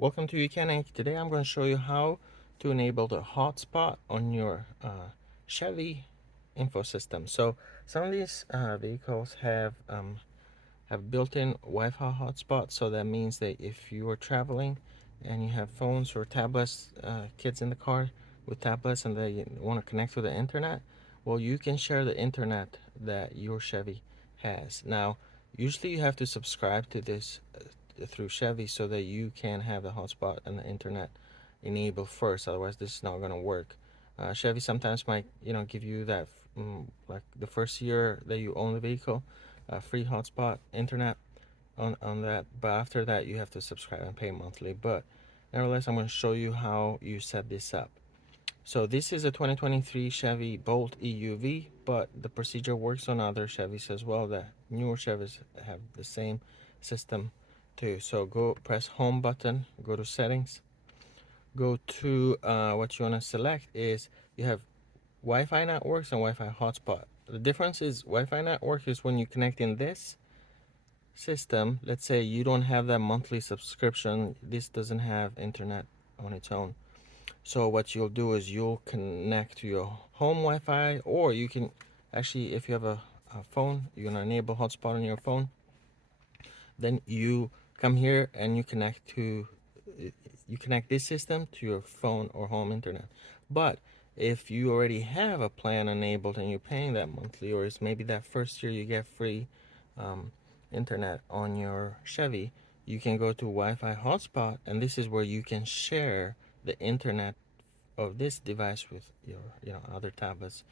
Welcome to Mechanic. Today I'm going to show you how to enable the hotspot on your Chevy info system. So some of these vehicles have built-in Wi-Fi hotspot. So that means that if you are traveling and you have phones or tablets, kids in the car with tablets, and they want to connect to the internet, well, you can share the internet that your Chevy has. Now, usually you have to subscribe to this through Chevy so that you can have the hotspot and the internet enabled first. Otherwise, this is not going to work. Chevy sometimes might, give you that like the first year that you own the vehicle, free hotspot internet on that. But after that, you have to subscribe and pay monthly. But nevertheless, I'm going to show you how you set this up. So this is a 2023 Chevy Bolt EUV, but the procedure works on other Chevys as well. The newer Chevys have the same system too. So go press home button, go to settings, go to what you want to select is you have Wi-Fi networks and Wi-Fi hotspot. The difference is Wi-Fi network is when you connect in this system. Let's say you don't have that monthly subscription, this doesn't have internet on its own. So what you'll do is you'll connect to your home Wi-Fi, or you can actually, if you have a phone, you're gonna enable hotspot on your phone. Then you come here and you connect this system to your phone or home internet. But if you already have a plan enabled and you're paying that monthly, or it's maybe that first year you get free internet on your Chevy, you can go to Wi-Fi hotspot, and this is where you can share the internet of this device with your other tablets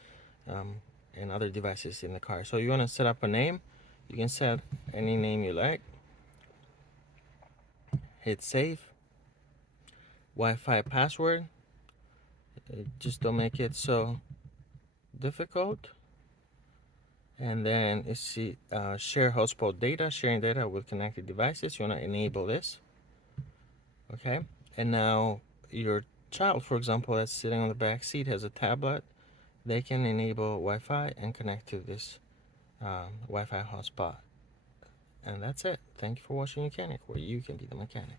and other devices in the car. So you want to set up a name. You can set any name you like, hit save. Wi-Fi password, just don't make it so difficult. And then you see share hotspot data, sharing data with connected devices. You want to enable this. Okay, and now your child, for example, that's sitting on the back seat, has a tablet. They can enable Wi-Fi and connect to this Wi-Fi hotspot. And that's it. Thank you for watching Mechanic, where you can be the mechanic.